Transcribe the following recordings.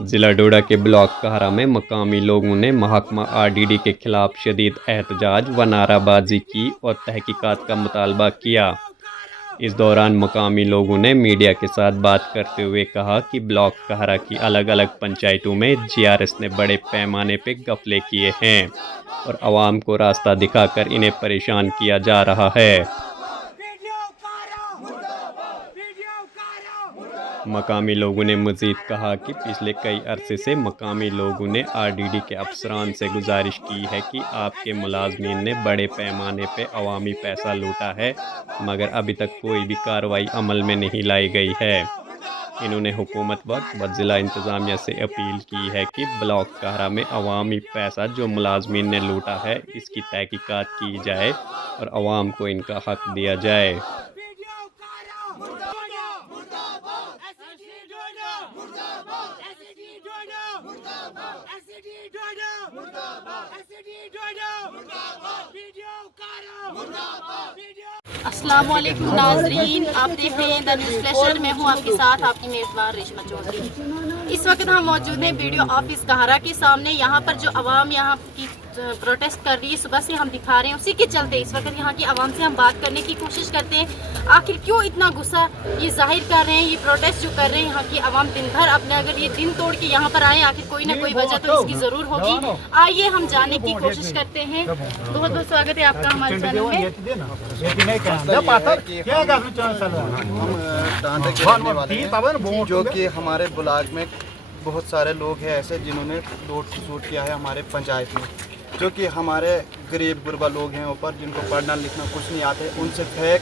जिला डोडा के ब्लॉक कहरा में मकामी लोगों ने महकमा आरडीडी के खिलाफ शदीद एहतजाज व नाराबाजी की और तहकीकात का मुतालबा किया। इस दौरान मकामी लोगों ने मीडिया के साथ बात करते हुए कहा कि ब्लॉक कहरा की अलग अलग पंचायतों में जीआरएस ने बड़े पैमाने पर गफले किए हैं और आवाम को रास्ता दिखाकर इन्हें परेशान किया जा रहा है। मकामी लोगों ने मज़ीद कहा कि पिछले कई अरसे से मकामी लोगों ने आरडीडी के अफसरान से गुजारिश की है कि आपके मुलाजमीन ने बड़े पैमाने पर अवामी पैसा लूटा है, मगर अभी तक कोई भी कार्रवाई अमल में नहीं लाई गई है। इन्होंने हुकूमत व ज़िला इंतज़ामिया से अपील की है कि ब्लॉक कहरा में अवामी पैसा जो मुलाजमीन ने लूटा है इसकी तहकीकात की जाए और अवाम को इनका हक दिया जाए। अस्सलामुअलैकुम नाजरीन, आप देख रहे हैं द न्यूज़ फ्लैशर। मैं हूं आपके साथ आपकी मेज़बान रेशमा चौधरी। इस वक्त हम मौजूद हैं बीडीओ ऑफिस कहरा के सामने। यहाँ पर जो आवाम यहाँ की प्रोटेस्ट कर रही है, सुबह से हम दिखा रहे हैं, उसी के चलते इस वक्त यहाँ की आवाम से हम बात करने की कोशिश करते हैं। आखिर क्यों इतना गुस्सा ये जाहिर कर रहे हैं, ये प्रोटेस्ट जो कर रहे हैं यहाँ की आवाम दिन भर अपने, अगर ये दिन तोड़ के यहाँ पर आए, आखिर कोई ना कोई वजह तो इसकी ज़रूर होगी। आइए हम जानने की कोशिश करते हैं। बहुत बहुत स्वागत है आपका हमारे चैनल में। जो कि हमारे ब्लॉक में बहुत सारे लोग हैं ऐसे जिन्होंने लूट खसूट किया है हमारे पंचायत में, जो कि हमारे गरीब गुरबा लोग हैं ऊपर, जिनको पढ़ना लिखना कुछ नहीं आते, उनसे फेक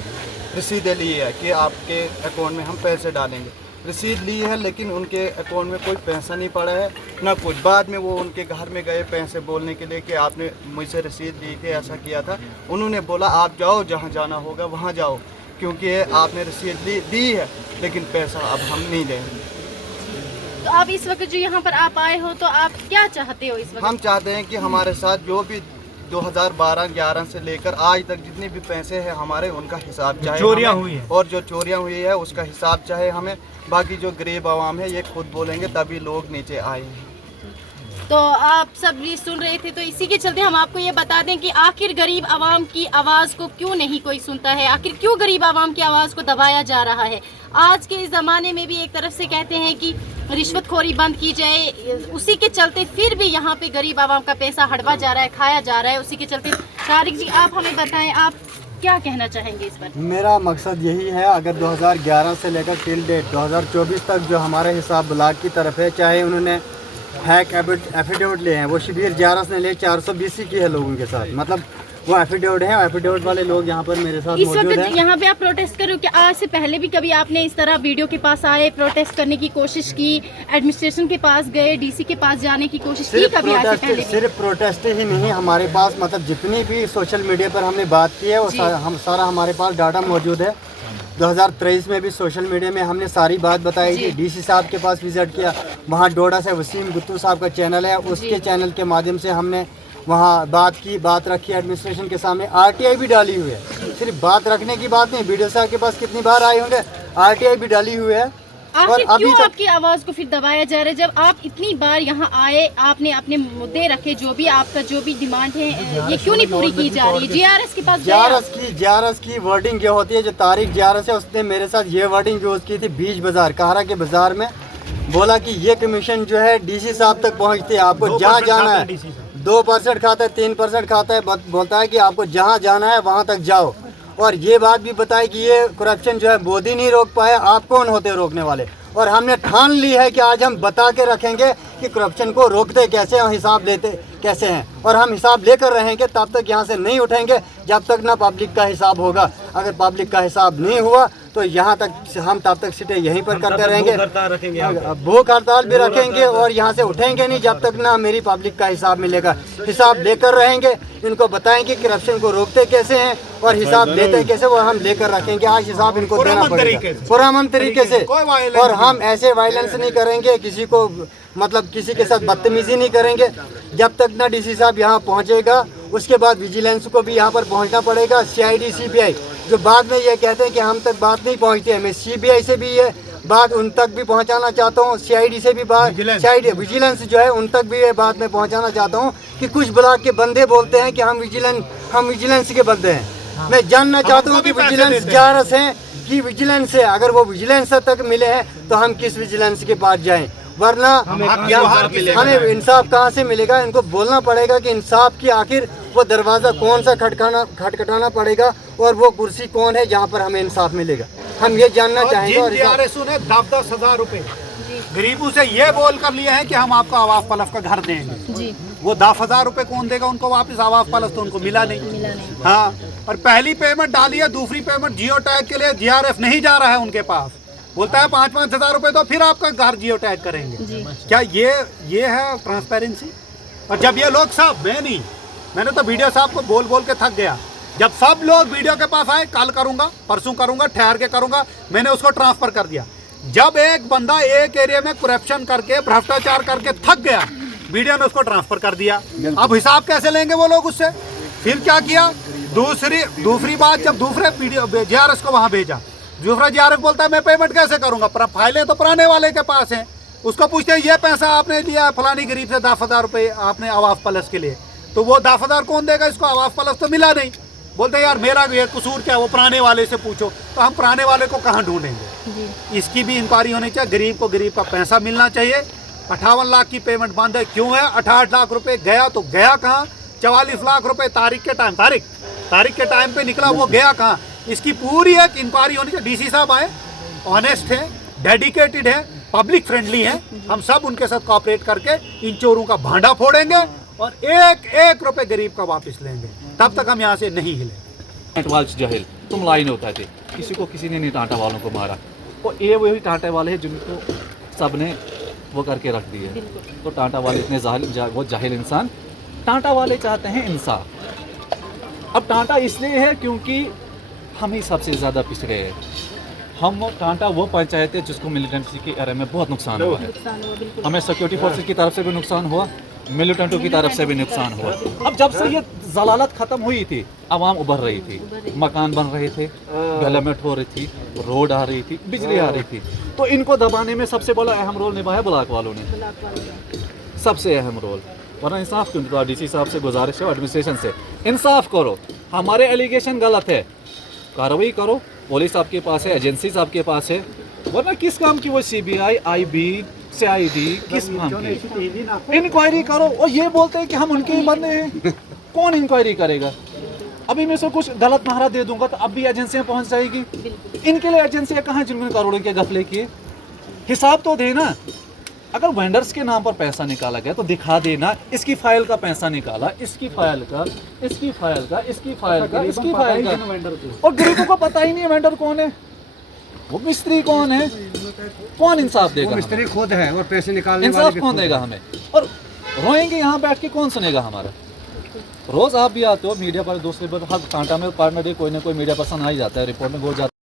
रसीदें ली है कि आपके अकाउंट में हम पैसे डालेंगे। रसीद ली है लेकिन उनके अकाउंट में कोई पैसा नहीं पड़ा है ना कुछ। बाद में वो उनके घर में गए पैसे बोलने के लिए कि आपने मुझसे रसीद ली थी, ऐसा किया था। उन्होंने बोला आप जाओ, जहाँ जाना होगा वहाँ जाओ, क्योंकि आपने रसीद दी है लेकिन पैसा अब हम नहीं देंगे। तो आप इस वक्त जो यहाँ पर आप आए हो, तो आप क्या चाहते हो इस वक्त? हम चाहते हैं कि हमारे साथ जो भी 2012-11 से लेकर आज तक जितने भी पैसे हैं हमारे, उनका हिसाब चाहे चोरियां हुई है, और जो चोरियां हुई है उसका हिसाब चाहे हमें। बाकी जो गरीब आवाम है ये खुद बोलेंगे तभी लोग नीचे आए हैं। तो आप सब ये सुन रहे थे, तो इसी के चलते हम आपको ये बता दें कि आखिर गरीब आवाम की आवाज़ को क्यों नहीं कोई सुनता है, आखिर क्यों गरीब आवाम की आवाज़ को दबाया जा रहा है। आज के इस ज़माने में भी एक तरफ से कहते हैं कि रिश्वतखोरी बंद की जाए, उसी के चलते फिर भी यहाँ पे गरीब आवाम का पैसा हड़पा जा रहा है, खाया जा रहा है। उसी के चलते तारिक जी, आप हमें बताएं, आप क्या कहना चाहेंगे इस पर? मेरा मकसद यही है, अगर 2011 से लेकर टिल डेट 2024 तक जो हमारा हिसाब ब्लॉक की तरफ है, चाहे उन्होंने हैक एफिडेविट लिए हैं, वो शिबिर जीआरएस ने लिए 420 की है लोगों के साथ, मतलब वो एफिडेविट हैं, एफिडेविट वाले लोग यहाँ पर मेरे साथ इस मौजूद हैं। यहाँ पे आप प्रोटेस्ट कर रहे हो, कि आज से पहले भी कभी आपने इस तरह वीडियो के पास आए, प्रोटेस्ट करने की कोशिश की, एडमिनिस्ट्रेशन के पास गए, डीसी के पास जाने की कोशिश की कभी? आज से पहले सिर्फ प्रोटेस्ट ही नहीं, हमारे पास मतलब जितनी भी सोशल मीडिया पर हमने बात की है वो सारा हमारे पास डाटा मौजूद है। 2023 में भी सोशल मीडिया में हमने सारी बात बताई थी। डीसी साहब के पास विजिट किया, वहाँ डोडा से वसीम गुत्तू साहब का चैनल है, उसके चैनल के माध्यम से हमने वहाँ बात रखी एडमिनिस्ट्रेशन के सामने। आरटीआई भी डाली हुई है, सिर्फ बात रखने की बात नहीं, बीडीओ साहब के पास कितनी बार आए होंगे, आरटीआई भी डाली हुई है। आखिर क्यों आपकी आवाज़ को फिर दबाया जा रहा है? जब आप इतनी बार यहाँ आए, आपने अपने मुद्दे रखे, जो भी आपका जो भी डिमांड है, ये क्यों नहीं पूरी की जा रही? जीआरएस के पास जीआरएस की वर्डिंग ये होती है, जो तारीख जीआरएस है उसने मेरे साथ ये वर्डिंग यूज़ की थी बीच बाजार कहरा के बाजार में, बोला कि ये कमीशन जो है डीसी साहब तक पहुँचती है, आपको जहाँ जाना है 2% खाता है, 3% खाता है, बोलता है कि आपको जहाँ जाना है वहाँ तक जाओ। और ये बात भी बताई कि ये करप्शन जो है मोदी नहीं रोक पाए, आप कौन होते रोकने वाले। और हमने ठान ली है कि आज हम बता के रखेंगे कि करप्शन को रोकते कैसे और हिसाब लेते कैसे हैं, और हम हिसाब लेकर रहेंगे, तब तक यहाँ से नहीं उठेंगे जब तक ना पब्लिक का हिसाब होगा। अगर पब्लिक का हिसाब नहीं हुआ तो यहाँ तक हम तब तक सीटें यहीं पर करते रहेंगे, भूख हड़ताल भी रखेंगे और यहाँ से उठेंगे नहीं जब तक ना मेरी पब्लिक का हिसाब मिलेगा। हिसाब लेकर रहेंगे, इनको बताएंगे करप्शन को रोकते कैसे हैं और हिसाब लेते कैसे, वो हम लेकर रखेंगे। आज हिसाब इनको देना पड़ेगा पुरअमन तरीके से, और हम ऐसे वायलेंस नहीं करेंगे, किसी को मतलब किसी के साथ बदतमीजी नहीं करेंगे जब तक ना डीसी साहब यहाँ पहुँचेगा। उसके बाद विजिलेंस को भी यहाँ पर पहुँचना पड़ेगा, सीआईडी सीबीआई जो बाद में ये कहते हैं कि हम तक बात नहीं पहुँचती है, मैं सीबीआई से भी ये बात उन तक भी पहुंचाना चाहता हूं, सीआईडी से भी बात, सीआईडी विजिलेंस जो है उन तक भी ये बात मैं पहुंचाना चाहता हूं कि कुछ ब्लॉक के बंदे बोलते हैं कि हम विजिलेंस के बंदे हैं। मैं जानना चाहता हूं कि विजिलेंस जारस हैं कि विजिलेंस है, अगर वो विजिलेंस तक मिले हैं तो हम किस विजिलेंस के पास जाएं, वरना हमें इंसाफ कहाँ से मिलेगा। इनको बोलना पड़ेगा कि इंसाफ की आखिर वो दरवाज़ा कौन सा खटखटाना पड़ेगा और वो कुर्सी कौन है जहाँ पर हमें इंसाफ मिलेगा, हम ये जानना चाहेंगे। और DRSO ने 10,000 रुपए गरीबों से ये बोल कर लिए हैं कि हम आपको आवास पलफ का घर देंगे जी। वो 10,000 रुपए कौन देगा उनको वापस? आवास पलफ तो उनको मिला नहीं। हाँ, और पहली पेमेंट डाली है, दूसरी पेमेंट जियो टैग के लिए GRF नहीं जा रहा है उनके पास, बोलता है 5-5 हज़ार रुपए तो फिर आपका घर जियो टैग करेंगे। क्या ये है ट्रांसपेरेंसी? और जब ये लोग साहब, मैंने तो वीडियो साहब को बोल बोल के थक गया। जब सब लोग वीडियो के पास आए, कल करूंगा, परसों करूंगा, ठहर के करूंगा, मैंने उसको ट्रांसफर कर दिया। जब एक बंदा एक एरिया में करप्शन करके, भ्रष्टाचार करके थक गया, वीडियो ने उसको ट्रांसफर कर दिया। अब हिसाब कैसे लेंगे वो लोग उससे? फिर क्या किया? दूसरी बात, जब दूसरे वीडियो GRS को वहां भेजा, दूसरा GRF बोलता है मैं पेमेंट कैसे करूंगा, फाइलें तो पुराने वाले के पास हैं। उसको पूछते हैं ये पैसा आपने लिया फलानी गरीब से 10,000 रुपए आपने आवास प्लस के लिए, तो वो 10,000 कौन देगा इसको? आवास प्लस तो मिला नहीं। बोलते यार मेरा ये कसूर क्या, वो पुराने वाले से पूछो। तो हम पुराने वाले को कहाँ ढूंढेंगे? इसकी भी इंक्वायरी होनी चाहिए। गरीब को गरीब का पैसा मिलना चाहिए। 58 लाख की पेमेंट बंद है, क्यों है? 68 लाख रुपए गया तो गया कहाँ? 44 लाख रुपए तारीख के टाइम पे निकला, वो गया कहाँ? इसकी पूरी एक इंक्वायरी होनी चाहिए। DC साहब आए, ऑनेस्ट है, डेडिकेटेड है, पब्लिक फ्रेंडली है, हम सब उनके साथ कोऑपरेट करके इन चोरों का भांडा फोड़ेंगे और एक रुपए गरीब का वापस लेंगे। तब तक हम यहाँ से नहीं हिले। जहिल तुम लाइन होता थे, किसी को किसी ने नहीं टाटा वालों को मारा, और ये वही टाटा वाले हैं जिनको सबने वो करके रख दिए। तो टाटा वाले इतने वो जाहिल इंसान, टाटा वाले चाहते हैं इंसाफ। अब टाटा इसलिए है क्योंकि हम ही सबसे ज़्यादा पिछड़े हैं। हम टाटा वो पंचायत है जिसको मिलिटेंसी के एरा में बहुत नुकसान हुआ है। हमें सिक्योरिटी फोर्सेस की तरफ से भी नुकसान हुआ, मिलिटेंटों की तरफ से भी नुकसान हुआ। अब जब से ये जलालत ख़त्म हुई थी, आवाम उभर रही थी, मकान बन रहे थे, डेवलपमेंट हो रही थी, रोड आ रही थी, बिजली आ रही थी, तो इनको दबाने में सबसे बड़ा अहम रोल निभाया ब्लॉक वालों ने, सबसे अहम रोल। वरना इंसाफ क्यों? तो DC साहब से गुजारिश है, एडमिनिस्ट्रेशन से, इंसाफ करो। हमारे एलिगेशन गलत है, कार्रवाई करो। पुलिस आपके पास है, एजेंसीज आपके पास है, वरना किस काम की वो CBI, IB, CID किस काम की? इंक्वायरी करो। और ये बोलते हैं कि हम उनके ही बंदे हैं, कौन इंक्वायरी करेगा? अभी मैं से कुछ गलत महारा दे दूंगा तो अब भी एजेंसियां पहुंच जाएगी। इनके लिए एजेंसियां कहाँ जिन्होंने करोड़ों के घपले किए? हिसाब तो देना। अगर वेंडर्स के नाम पर पैसा निकाला गया तो दिखा देना, इसकी फाइल का पैसा निकाला, इसकी फाइल का, इसकी फाइल का, इसकी फाइल का, इसकी फाइल का। और गरीबों को पता ही नहीं है वेंडर कौन है, वो मिस्त्री कौन है, कौन इंसाफ देगा? मिस्त्री खुद है और पैसे निकालने इंसाफ कौन देगा हमें? और रोएंगे यहाँ बैठ के, कौन सुनेगा हमारा? रोज आप भी आते हो मीडिया पर, दूसरे पर हर कांटा में पार्टनर कोई ना कोई मीडिया पर्सन आ ही जाता है, रिपोर्ट में हो जाता है।